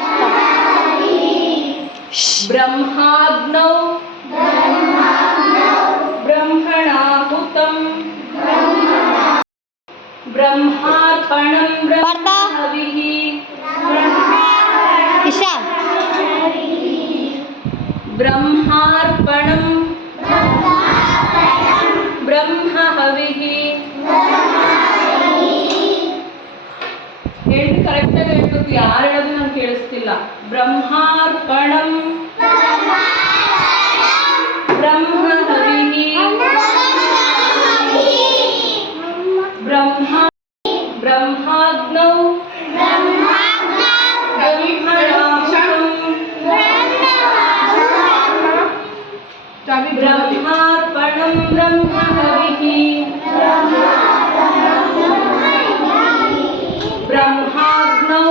ಅರ್ಥ. ಬ್ರಹ್ಮಾಗ್ನೌ ಬ್ರಹ್ಮಣಾಹುತಂ ಬ್ರಹ್ಮಾರ್ಪಣಂ ಬ್ರಹ್ಮಹವಿಃ ಇಶಾನ್. ಬ್ರಹ್ಮಾರ್ಪಣಂ ಬ್ರಹ್ಮಹವಿಃ. ಹೇಳ್ತು ಕರೆಕ್ಟಾಗಿ ಹೇಳ್ಬೇಕು, ಯಾರು ಹೇಳೋದು ನಂಗೆ ಕೇಳಿಸ್ತಿಲ್ಲ. ಬ್ರಹ್ಮಾರ್ಪಣಂ ಬ್ರಹ್ಮಹವಿಃ ಬ್ರಹ್ಮಾಗ್ನೌ ಬ್ರಹ್ಮಣಾಹುತಂ ಬ್ರಹ್ಮಾರ್ಪಣಂ ಬ್ರಹ್ಮಹವಿಃ ಬ್ರಹ್ಮಾಗ್ನೌ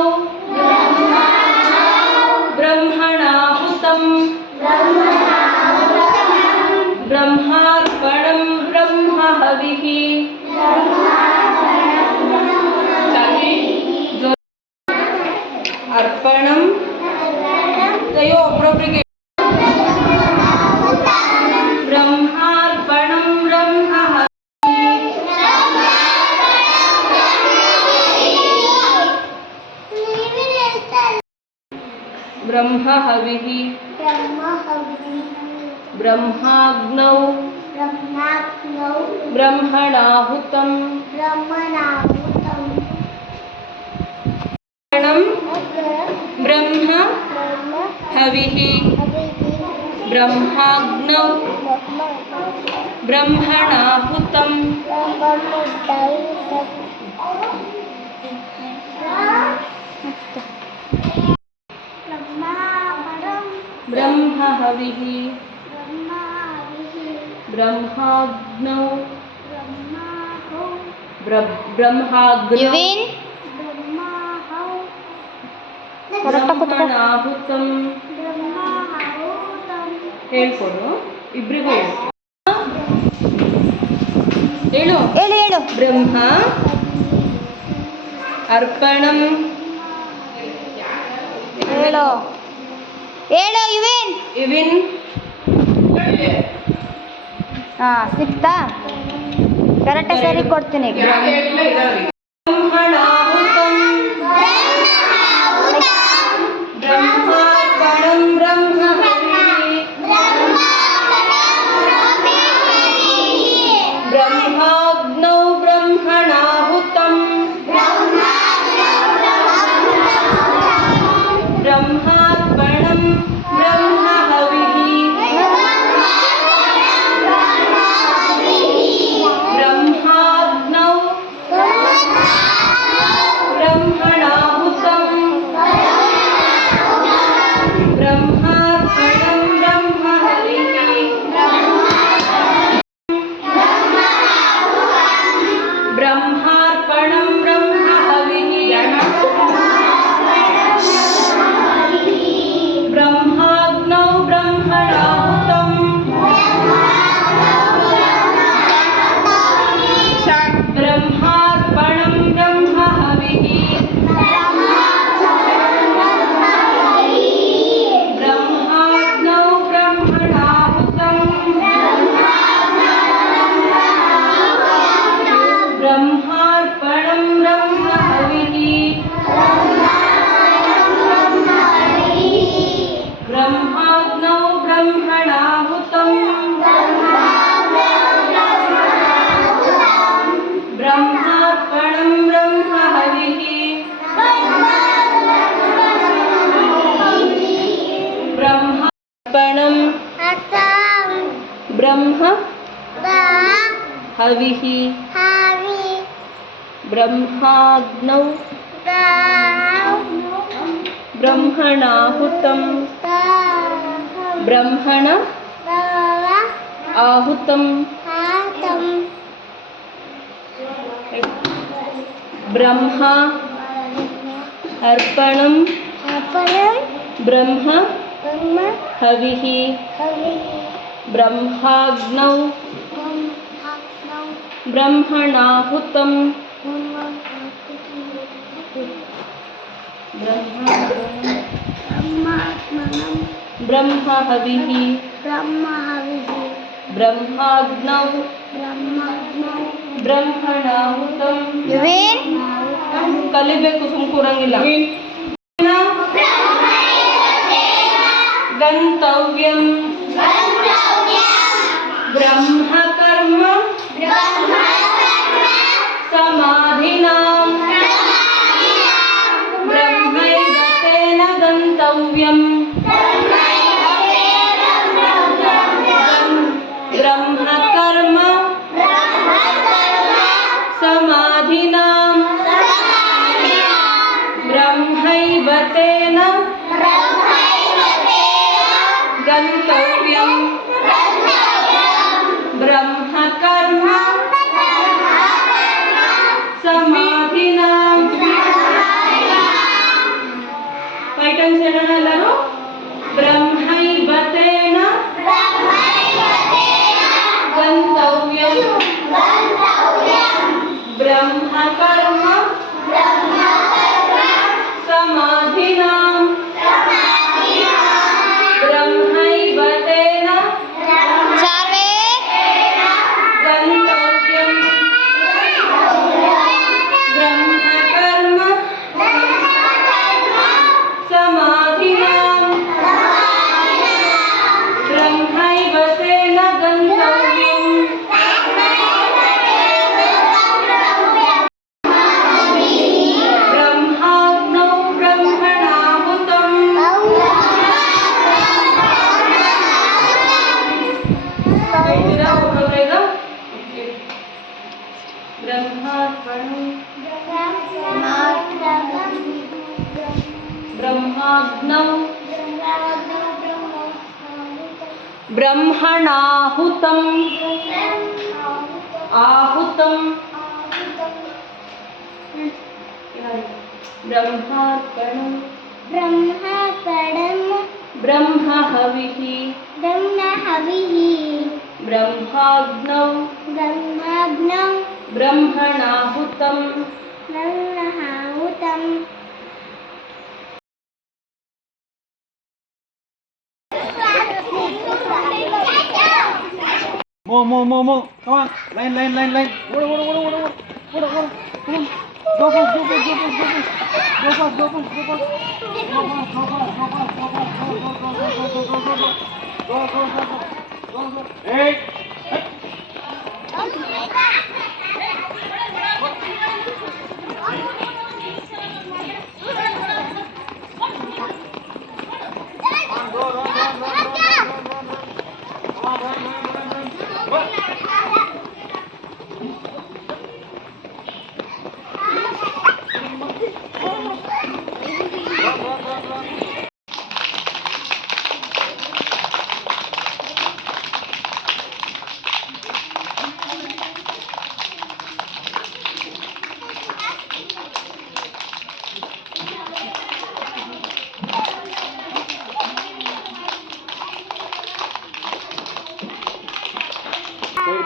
ಬ್ರಹ್ಮಣಾಹುತಂ ಬ್ರಹ್ಮಾರ್ಪಣಂ ಬ್ರಹ್ಮಹವಿಃ. ಅರ್ಪಣಂ ಅಯ್ಯೋ ಒಬ್ಬೊಬ್ಬರಿಗೆ. ಬ್ರಹ್ಮಾರ್ಪಣಂ ಬ್ರಹ್ಮಹವಿಃ ಬ್ರಹ್ಮಾಗ್ನೌ ಬ್ರಹ್ಮಣಾಹುತಂ ಬ್ರಹ್ಮ ಹವಿಃ ಬ್ರಹ್ಮಾಗ್ನೌ ಬ್ರಹ್ಮಣಾಹುತಂ ಬ್ರಹ್ಮ ಹವಿಃ ಬ್ರಹ್ಮಾಗ್ನೌ ಯುವಿನ್ ಬ್ರಹ್ಮಣಾಹುತಂ. ಹೇಳ್ಕೊಡು ಇಬ್ರಿಗೂ ಹೇಳು. ಹೇಳು. ಬ್ರಹ್ಮ ಅರ್ಪಣಂ ಹೇಳು ಹೇಳು ಯುವಿನ್. ಇವಿನ್ ಸಿಕ್ತಾ? ಕರೆಕ್ಟ್ ಸರಿ ಕೊಡ್ತೀನಿ. ಬ್ರಹ್ಮಣಾಹುತಂ ಬ್ರಹ್ಮಾರ್ಪಣಂ ಬ್ರಹ್ಮಹವಿಃ ಬ್ರಹ್ಮಾಗ್ನೌ ಬ್ರಹ್ಮಣಾಹುತಂ ಬ್ರಹ್ಮಾರ್ಪಣಂ ಬ್ರಹ್ಮಹವಿಃ ಬ್ರಹ್ಮಾಗ್ನೌ ಬ್ರಹ್ಮಣಾಹುತಂ ಬ್ರಹ್ಮಾರ್ಪಣಂ ಬ್ರಹ್ಮಹವಿಃ ಬ್ರಹ್ಮಾರ್ಪಣಂ ಬ್ರಹ್ಮಹವಿಃ ಬ್ರಹ್ಮಾಗ್ನೌ ಬ್ರಹ್ಮಣಾಹುತಂ ಬ್ರಹ್ಮಾರ್ಪಣಂ ಬ್ರಹ್ಮಹವಿಃ ಬ್ರಹ್ಮಾಗ್ನೌ ಬ್ರಹ್ಮಣಾಹುತಂ ಬ್ರಹ್ಮಾರ್ಪಣಂ ಬ್ರಹ್ಮಹವಿಃ ಬ್ರಹ್ಮಾಗ್ನೌ ಬ್ರಹ್ಮಣಾಹುತಂ ಬ್ರಹ್ಮಾರ್ಪಣಂ ಬ್ರಹ್ಮಹವಿಃ ಬ್ರಹ್ಮಾರ್ಪಣಂ ಬ್ರಹ್ಮ ಹವಿಃ ಬ್ರಹ್ಮಾಗ್ನೌ ಬ್ರಹ್ಮಣಾಹುತಂ ಬ್ರಹ್ಮಣ ಆಹುತಂ ಬ್ರಹ್ಮ ಅರ್ಪಣಂ ಬ್ರಹ್ಮ ಹವಿಃ ಬ್ರಹ್ಮಾಗ್ನೌ ಬ್ರಹ್ಮಣಾಹುತಂ ಬ್ರಹ್ಮ ಬ್ರಹ್ಮ ಹವಿಃ ಬ್ರಹ್ಮಾಗ್ನೌ ಬ್ರಹ್ಮಣಾಹುತಂ. ಯುವೇನ್ ಕಲಿಬೇಕು, ಸುಮ್ ಕೂರಂಗಿಲ್ಲ. ಗಂತವ್ಯಂ ಬ್ರಹ್ಮ ಕರ್ಮ ಸಮಾಧಿನಾಂ ಬ್ರಹ್ಮೈವ ತೇನ ಗಂತವ್ಯಂ. ಬ್ರಹ್ಮ ಕರ್ಮ ಸಮಾಧಿನಾಂ ಬ್ರಹ್ಮೈವ ತೇನ ಗಂತವ್ಯಂ. ಬ್ರಹ್ಮ ಕರ್ಮ ಸಮಾಧಿನಾಂ. 5 times ಹೇಳೋಣ ಎಲ್ಲರೂ. ಬ್ರಹ್ಮೈವ ತೇನ ಗಂತವ್ಯಂ ಬ್ರಹ್ಮ ಕರ್ಮ ಸಮಾಧಿನಾಂ ಬ್ರಹ್ಮೈವ ತೇನ ಚಾರ್ವೇ ಗಂತವ್ಯಂ ಬ್ರಹ್ಮ ಕರ್ಮ ಸಮಾಧಿನಾಂ ಬ್ರಹ್ಮೈವ ತೇನ ಗಂತವ್ಯಂ. ಬ್ರಹ್ಮಾಗ್ನೌ ಬ್ರಹ್ಮಣಾಹುತಂ ಹೇಳ್ತೀರಾ ಒಬ್ಬೊಬ್ರೆ ಈಗ? ಬ್ರಹ್ಮಾರ್ಪಣಂ ಬ್ರಹ್ಮಾಗ್ನೌ ಬ್ರಹ್ಮಣಾಹುತಂ ಆಹುತಂ ಬ್ರಹ್ಮಾರ್ಪಣಂ ಬ್ರಹ್ಮ ಹವಿಃ ಬ್ರಹ್ಮಾಗ್ನೌ ಬ್ರಹ್ಮಣಾಹುತಂ. More. Come on. Line. Go. Go fast. Hey.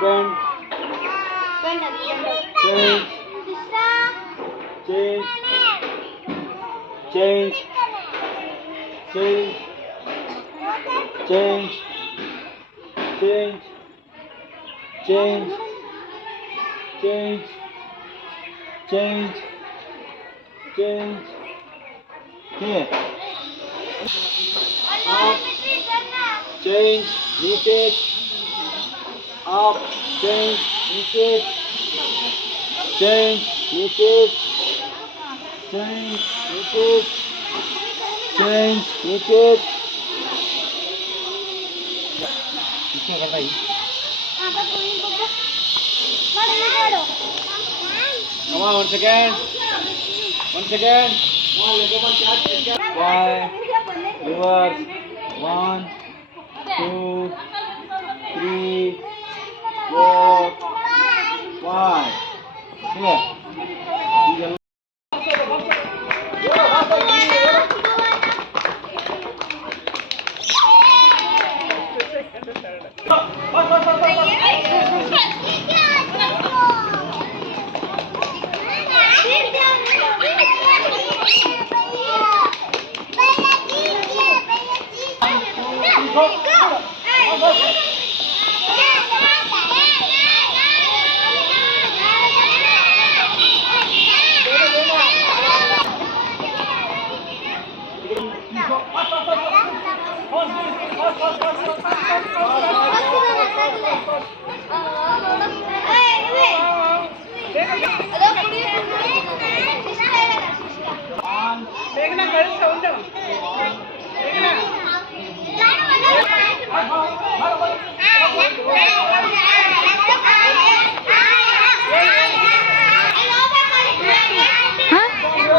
Bend. Change. Here. Up. Change. Repeat. Up. Change. Repeat. Change. Repeat. किसने करता है? Come on, once again. Five. Reverse. 1, 2, 3, 4, 5. Here.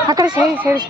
ಆ ಕಡೆ side side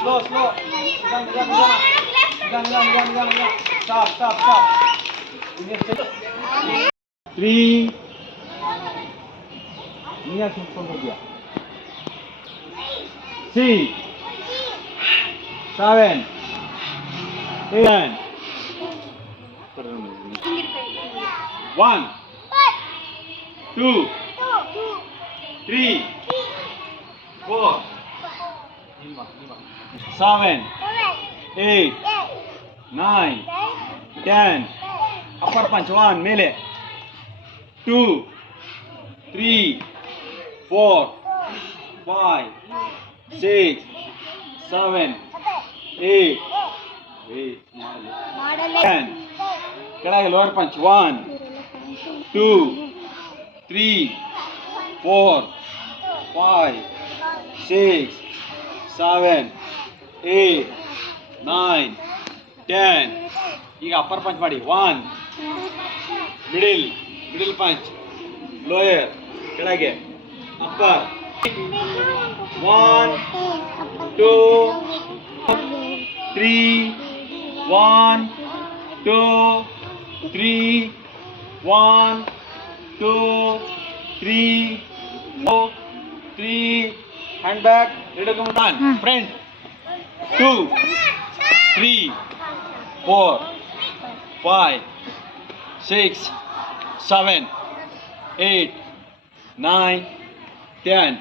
Slow, slow. Nidan. Stop. 3. Niya sumpah kerja. 6. 7. 8. 1. 2. 3. 4. 7, 8, 9, 10. Upper punch. 1, melee. 2, 3, 4, 5, 6, 7, 8, 10. Lower punch. 1, 2, 3, 4, 5, 6, 7, 8, 9, 10. ಈಗ upper punch ಮಾಡಿ. 1, middle punch, lower ಕೆಳಗೆ, upper. 1, 2, 3, 1, 2, 3, 1, 2, 3, 4, 3. Hand back, ready to come on. Front. 2, 3, 4, 5, 6, 7, 8, 9, 10.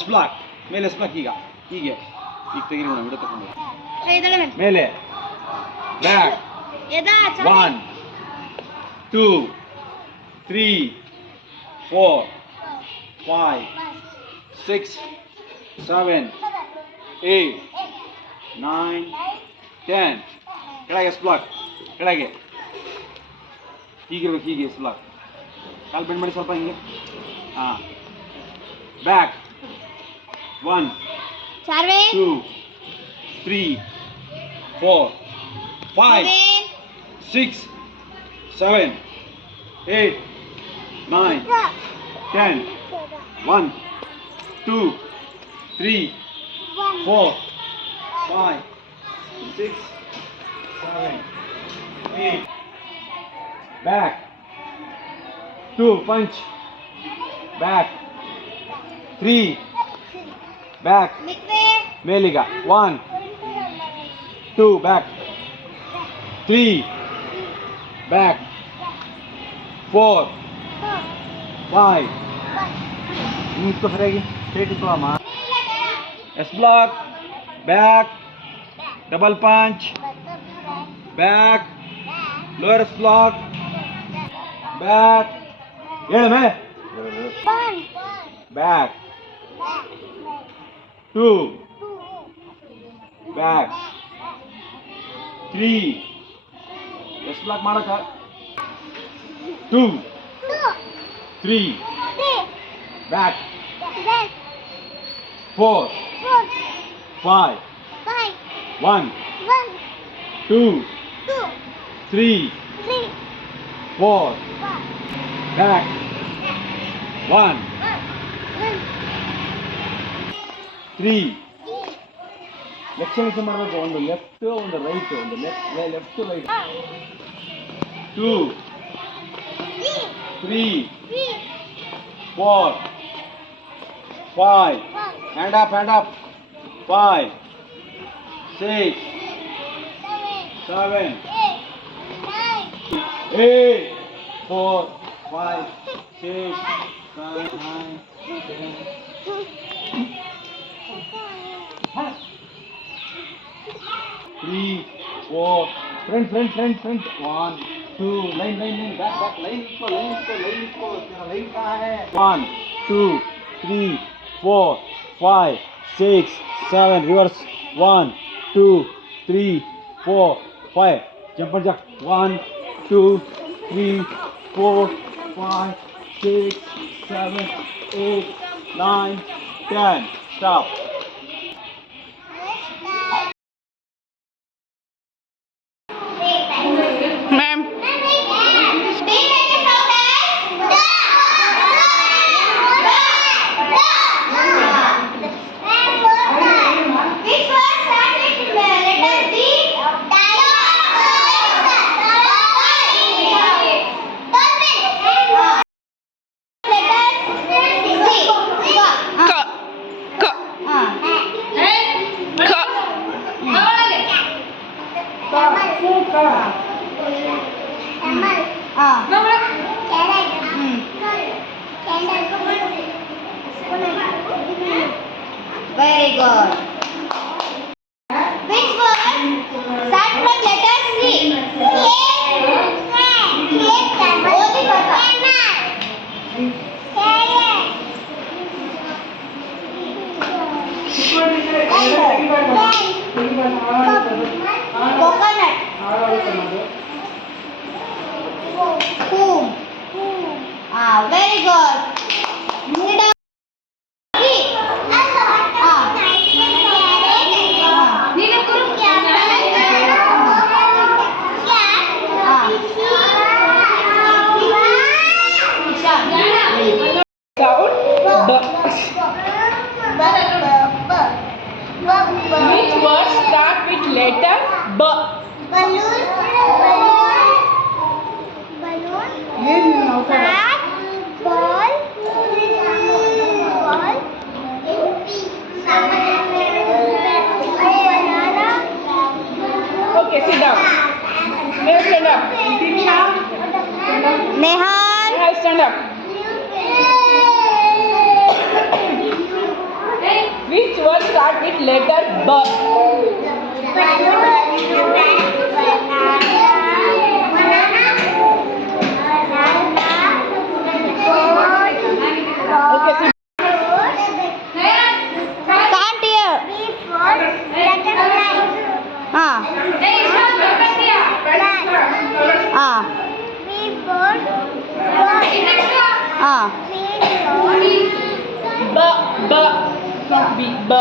S block. ಮೇಲೆ S block ಈಗ ತೆಗಿರಿ ನೋಡೋಣ, video ತಗೊಂಡು. ಮೇಲೆ back. 1, 2, 3, 4, 5, 6, 7, 8, 9, 10. ಕೆಳಗೆ S block. ಕೆಳಗೆ ಹೀಗೆ S block. ಕಾಲು ಬೆಂಡ್ ಮಾಡಿ ಸ್ವಲ್ಪ ಹಿಂಗೆ. ಹಾಂ. Back. 1, 2, 3, 4, 5, 6, 7, 8, 9, 10. 1, 2, 3, 4, 5, 6, 7, 8. Back. 2, punch. Back. 3. Back. ಮೇಲಿಗ. 1, 2, back. 3, back. 4, 5. ನಿಂತ್ಕೋ ಸರಿಯಾಗಿ. ಸ್ಟ್ರೇಟ್ ಇಟ್ಕೋ ಅಮ್ಮ. S block. Back. Double punch. Back. Lower S block. Back. ಹೇಳು ಮೇಲೆ. Back. 2. Back. 3. Yes, block ಮಾಡಕ. 2. 3. Back. 4. 5. 1. 2. 3. 4. Back. 1. 3. ಲೆಫ್ಟ್ ಮಾಡಬೇಕು. ಒಂದು ಲೆಫ್ಟ್ ಒಂದು ರೈಟ್, ಒಂದು left right. 2 3 4 5. Hand up, hand up. 5 6 7 8 4 5 6 7 9 10. 3 4. Front. 1 2. Line. Back. Line को. Line कहाँ है? 1 2 3 4 5 6 7. Reverse. 1 2 3 4 5. Jump. 1 2 3 4 5 6 7 8 9 10. Stop. Ma'am Very good. Which word start from letter C? Coconut. Whom? Very good. Which word start with letter B? Balloon. Bat. Ball. Banana. Okay, sit down. Neha, stand up. Nehal. Neha, stand up. Which word start with letter B? Okay, sit. Can't hear. B, not B, B.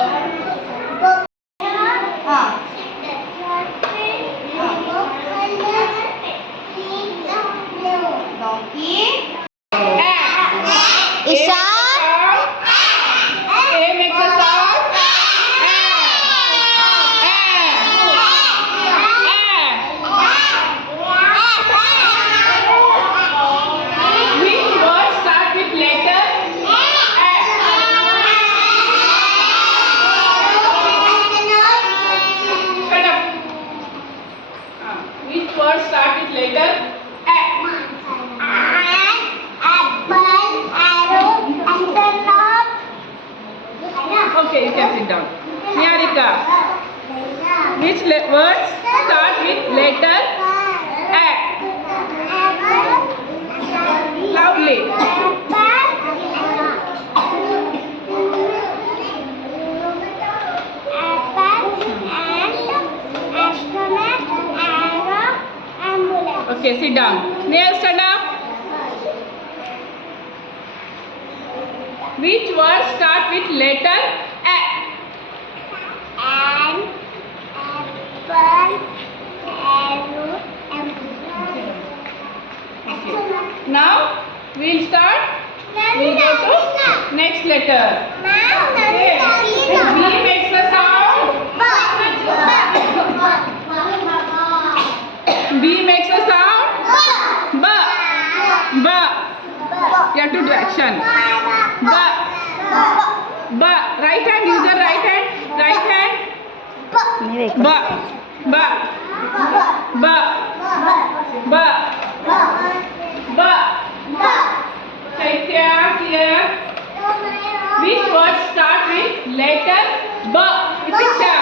Isha. A makes a sound. Which word start with letter A? Shut up. Which word start with letter A? Okay, you can sit down. Niharika. Which words start with letter A? Loudly. Astronaut Okay, sit down. Snail, stand up. Which word start with letter A? An, apple, arrow, Okay. Now we'll start. We'll go to next letter. Okay. B makes a sound. B makes a sound. B. B. You have to do action. B. B. Right hand. Use your right hand. Right hand. B. B. B. B. B. Chaitya, clear. Which words start with letter B? Itiksha.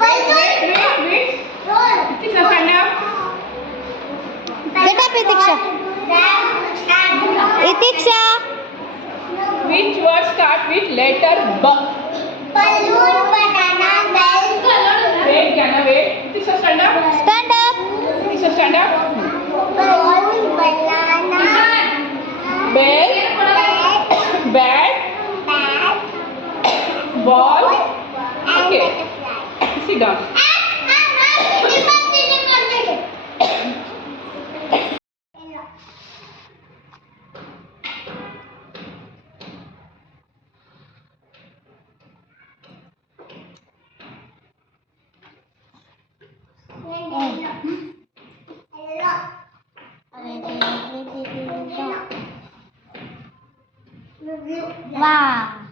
Wait. Itiksha, stand up. Get up, Itiksha. Itiksha. Which word start with letter B? Balloon, banana, bell. Wait, Jana, wait. Itiksha, stand up. Stand up. Itiksha, stand up. Ball, banana, Bell, bat, ball. Okay, sit down.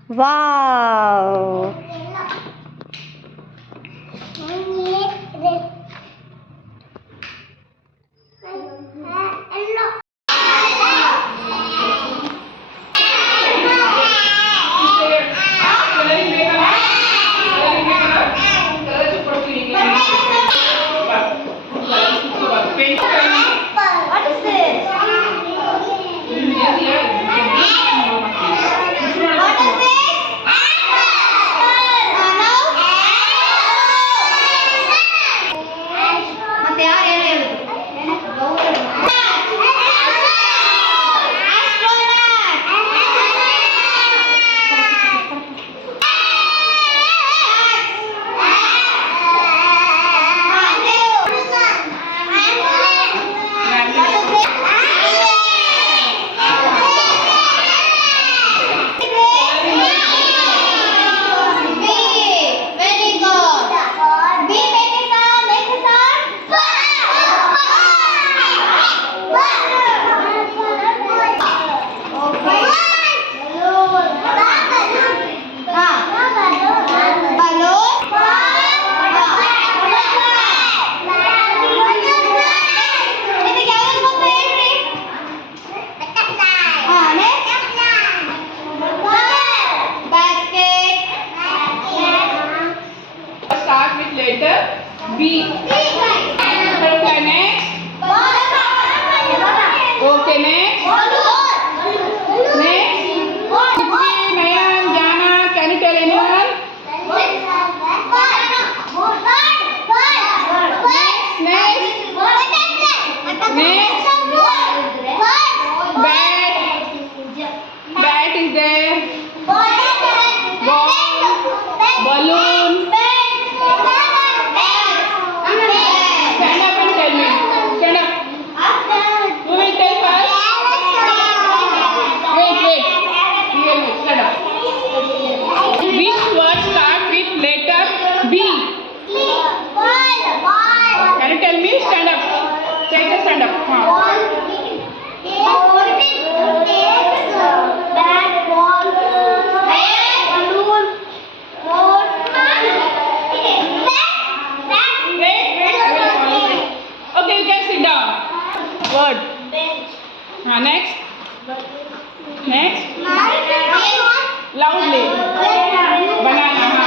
Wow. What is this? ಮತ್ತೆ ಯಾರು ಏನು ಹೇಳುದು? Start with letter B. Okay, next. Okay, next. Next. Dipti, Nayan, Jana, can you tell anyone? Next. Next. Bat. Bat is there. Ball. Balloon. Stand up and tell me. Stand up. Who will tell first? Wait. Stand up. Which word start with letter B? Can you tell me? Stand up. Take a stand up. Okay, you can sit down. Word. Next. Next. Loudly. Banana.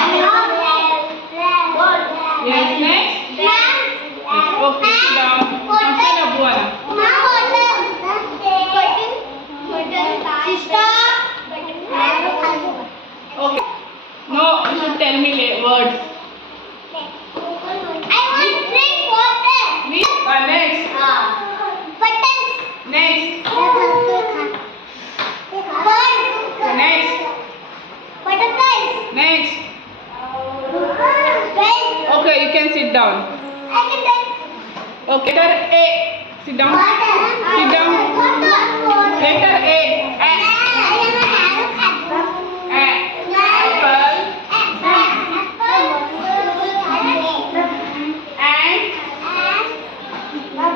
Yes, next. Okay, sit down. Stand up, Buana. Okay. No, you should tell me words. Next. Okay, letter A. Sit down. Sit down. Letter A.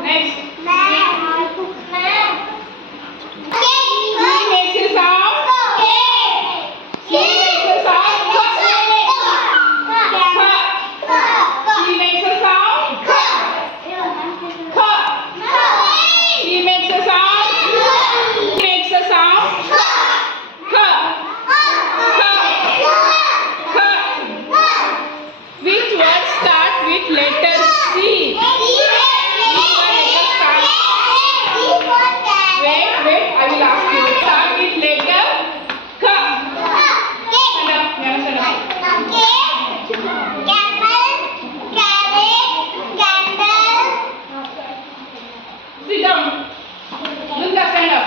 Next. Makes a sound. She makes a sound. She makes a sound. She makes a sound. Makes a sound. Which word start with letter C? Wait, I will ask you. Start with letter K. Stand up. Stand up. Sit down. Durga, stand up.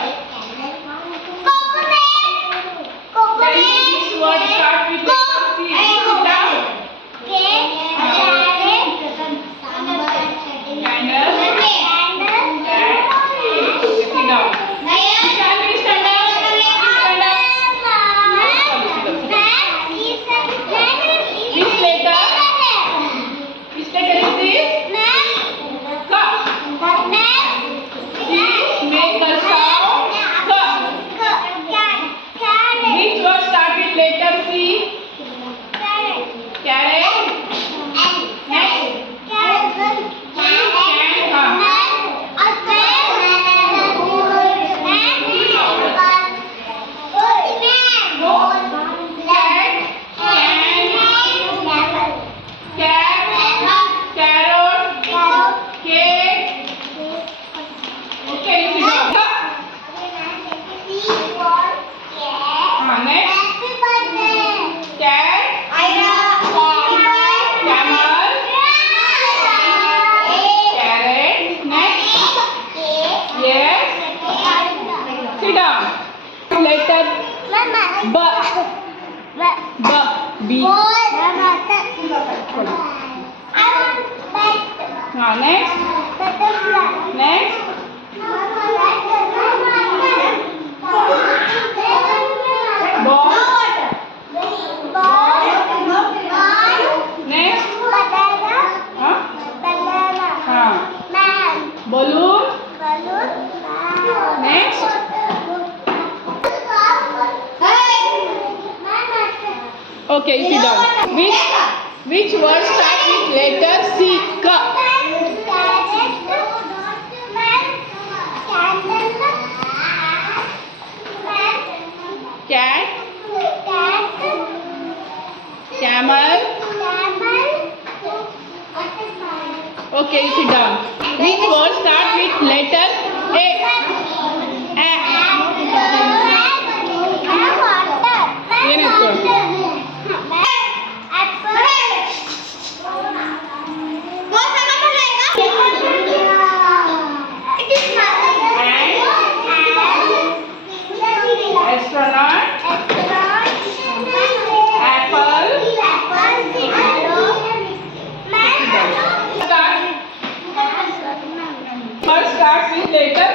Tell me which word start with letter C. Sit down. Candle. Sit down. Shalvi, stand up. Stand up. Which letter? Which letter is this? K. Make a sound. K. Which word start with letter C? Carrot. Next. Sit down. Letter B. B. Next. Next. Ball. Next. Balloon. Next. Okay, sit down. Which word start with letter C? K. Cat. Camel. Okay, sit down. Which word start with letter A? Astronaut. Apple. Start. First starts with letter